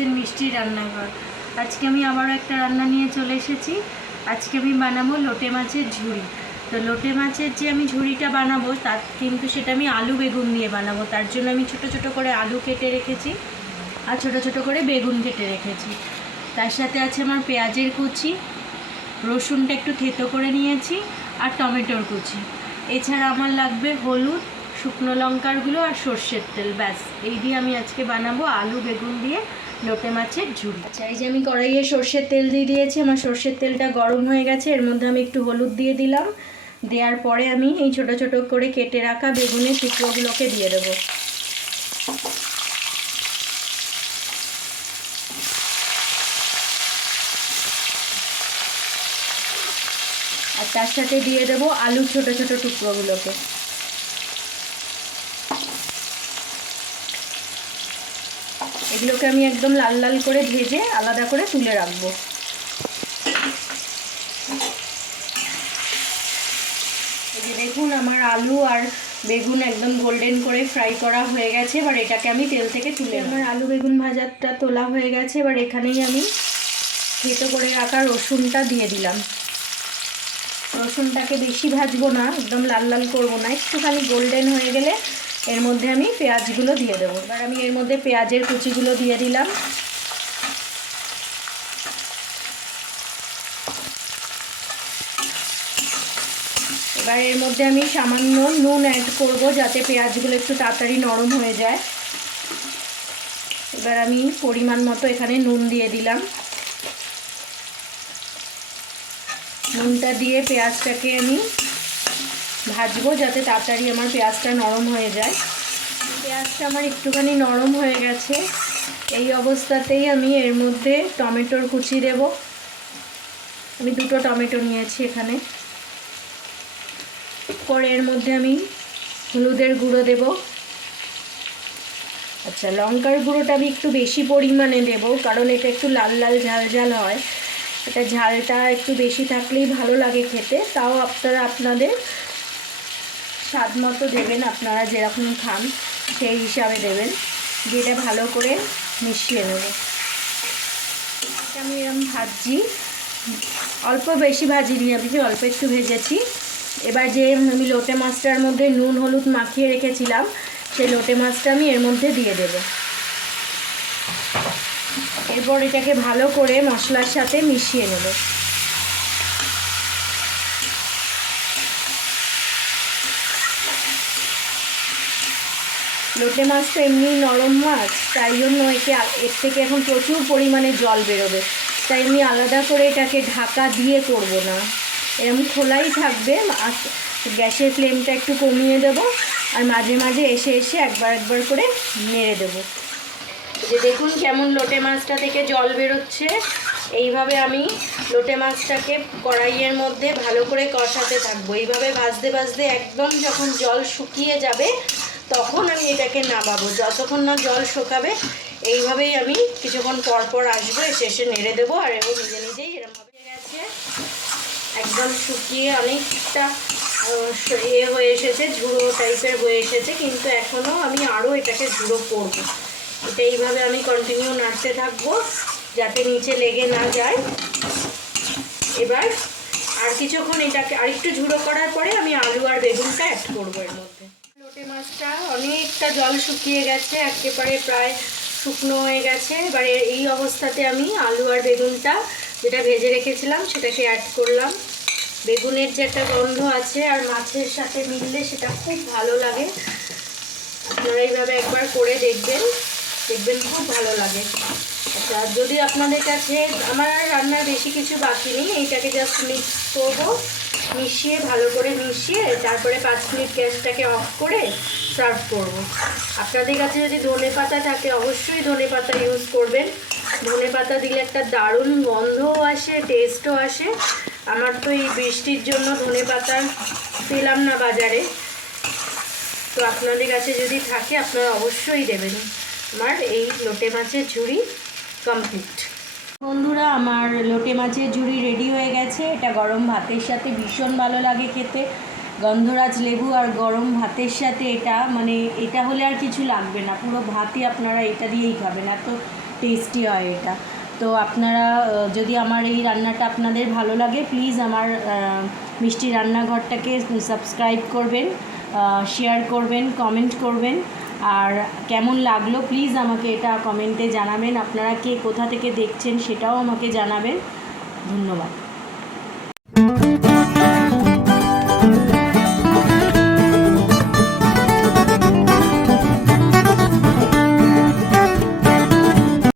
দেখছেন মিষ্টির রান্নাঘর। আজকে আমি আবারও একটা রান্না নিয়ে চলে এসেছি। আজকে আমি বানাবো লোটে মাছের ঝুড়ি। তো লোটে মাছের যে আমি ঝুড়িটা বানাবো তার কিন্তু সেটা আমি আলু বেগুন দিয়ে বানাবো। তার জন্য আমি ছোট ছোট করে আলু কেটে রেখেছি আর ছোট ছোট করে বেগুন কেটে রেখেছি। তার সাথে আছে আমার পেঁয়াজের কুচি, রসুনটা একটু থেতো করে নিয়েছি আর টমেটোর কুচি। এছাড়া আমার লাগবে হলুদ, শুকনো লঙ্কার গুঁড়ো আর সর্ষের তেল। ব্যাস এই দিয়ে আমি আজকে বানাবো আলু বেগুন দিয়ে লোটে মাছের ঝুড়ি। আচ্ছা, এই যে আমি কড়াইয়ে সর্ষের তেল দিয়ে দিয়েছি। আমার সর্ষের তেলটা গরম হয়ে গেছে। এর মধ্যে আমি একটু হলুদ দিয়ে দিলাম। দেওয়ার পরে আমি এই ছোট ছোট করে কেটে রাখা বেগুনের টুকরোগুলোকে দিয়ে দেবো। আর তার সাথে দিয়ে দেবো আলুর ছোট ছোট টুকরোগুলোকে। এগুলোকে আমি একদম লাল লাল করে ভেজে আলাদা করে তুলে রাখবো। এই যে দেখুন, আমার আলু আর বেগুন একদম গোল্ডেন করে ফ্রাই করা হয়ে গেছে। এবার এটাকে আমি তেল থেকে তুলে, আমার আলু বেগুন ভাজাটা তোলা হয়ে গেছে। এবার এখানেই আমি থেতো করে রাখা রসুনটা দিয়ে দিলাম। রসুনটাকে বেশি ভাজবো না, একদম লাল লাল করবো না, একটুখানি গোল্ডেন হয়ে গেলে এর মধ্যে আমি পেঁয়াজগুলো দিয়ে দেবো। এবার আমি এর মধ্যে পেঁয়াজের কুচিগুলো দিয়ে দিলাম। এবার এর মধ্যে আমি সামান্য নুন অ্যাড করব যাতে পেঁয়াজগুলো একটু তাড়াতাড়ি নরম হয়ে যায়। এবার আমি পরিমাণ মতো এখানে নুন দিয়ে দিলাম। নুনটা দিয়ে পেঁয়াজটাকে আমি ভাজবো যাতে তাড়াতাড়ি আমার পেঁয়াজটা নরম হয়ে যায়। পেঁয়াজটা আমার একটুখানি নরম হয়ে গেছে। এই অবস্থাতেই আমি এর মধ্যে টমেটোর কুচি দেব। আমি 2টো টমেটো নিয়েছি এখানে। পরে এর মধ্যে আমি হলুদের গুঁড়ো দেব। আচ্ছা, লঙ্কার গুঁড়োটা আমি একটু বেশি পরিমাণে দেব, কারণ এটা একটু লাল লাল ঝাল ঝাল হয়। এটা ঝালটা একটু বেশি থাকলেই ভালো লাগে খেতে। তাও আপনারা আপনাদের স্বাদ মতো দেবেন, আপনারা যেরকম খান সেই হিসাবে দেবেন। যেটা ভালো করে মিশিয়ে নেব। আমি এরকম ভাজছি, অল্প বেশি ভাজিনি, আমি যে অল্প একটু ভেজেছি। এবার যে আমি লোটে মাছটার মধ্যে নুন হলুদ মাখিয়ে রেখেছিলাম সেই লোটে মাছটা আমি এর মধ্যে দিয়ে দেব। এরপর এটাকে ভালো করে মশলার সাথে মিশিয়ে নেব। লোটে মাছ তো এমনি নরম মাছ, তাই জন্য এর থেকে এখন প্রচুর পরিমাণে জল বেরোবে। তাই আমি আলাদা করে এটাকে ঢাকা দিয়ে করব না, এরকম খোলাই থাকবে। গ্যাসের ফ্লেমটা একটু কমিয়ে দেব আর মাঝে মাঝে এসে এসে একবার একবার করে নেড়ে দেব। যে দেখুন কেমন লোটে মাছটা থেকে জল বেরোচ্ছে। এইভাবে আমি লোটে মাছটাকে কড়াইয়ের মধ্যে ভালো করে কষাতে থাকবো। এইভাবে ভাজতে ভাজতে একদম যখন জল শুকিয়ে যাবে তখন আমি এটাকে নামাবো। যতক্ষণ না জল শুকাবে এইভাবেই আমি কিছুক্ষণ পর পর আসবো, এসে এসে নেড়ে দেবো। আর এবার নিজে নিজেই এরকমভাবে গেছে, একদম শুকিয়ে অনেকটা হয়ে এসেছে, ঝুড়ো টাইপের হয়ে এসেছে। কিন্তু এখনও আমি আরও এটাকে ঝুড়ো করবো। এটা এইভাবে আমি কন্টিনিউ নাড়তে থাকবো যাতে নিচে লেগে না যায়। এবার আর কিছুক্ষণ এটাকে আরেকটু ঝুড়ো করার পরে আমি আলু আর বেগুনটা অ্যাড করবো এর মধ্যে। লোটে মাছটা অনেকটা জল শুকিয়ে গেছে, একেবারে প্রায় শুকনো হয়ে গেছে। এবারে এই অবস্থাতে আমি আলু আর বেগুনটা যেটা ভেজে রেখেছিলাম সেটাকে অ্যাড করলাম। বেগুনের যে একটা গন্ধ আছে আর মাছের সাথে মিললে সেটা খুব ভালো লাগে। আপনারা এইভাবে একবার করে দেখবেন, দেখবেন খুব ভালো লাগে। আচ্ছা, যদি আপনাদের কাছে আমার আর রান্নার বেশি কিছু বাকি নেই, এইটাকে জাস্ট মিক্স করবো, মিশিয়ে ভালো করে মিশিয়ে তারপরে 5 মিনিট গ্যাসটাকে অফ করে সার্ভ করব। আপনাদের কাছে যদি ধনেপাতা থাকে অবশ্যই ধনেপাতা ইউজ করবেন। ধনেপাতা দিলে একটা দারুণ গন্ধও আসে, টেস্টও আসে। আমার তো এই বৃষ্টির জন্য ধনেপাতা পেলাম না বাজারে, তো আপনাদের কাছে যদি থাকে আপনারা অবশ্যই দেবেন। আমার এই লোটে মাছের ঝুড়ি কমপ্লিট। বন্ধুরা, আমার লোটে মাছের ঝুড়ি রেডি হয়ে গেছে। এটা গরম ভাতের সাথে ভীষণ ভালো লাগে খেতে। গন্ধরাজ লেবু আর গরম ভাতের সাথে এটা হলে আর কিছু লাগবে না, পুরো ভাতই আপনারা এটা দিয়েই খাবেন। এত টেস্টি হয় এটা। তো আপনারা যদি আমার এই রান্নাটা আপনাদের ভালো লাগে, প্লিজ আমার মিষ্টি রান্নাঘরটাকে সাবস্ক্রাইব করবেন, শেয়ার করবেন, কমেন্ট করবেন। আর কেমন লাগলো প্লিজ আমাকে এটা কমেন্টে জানাবেন। আপনারা কে কোথা থেকে দেখছেন সেটাও আমাকে জানাবেন। ধন্যবাদ।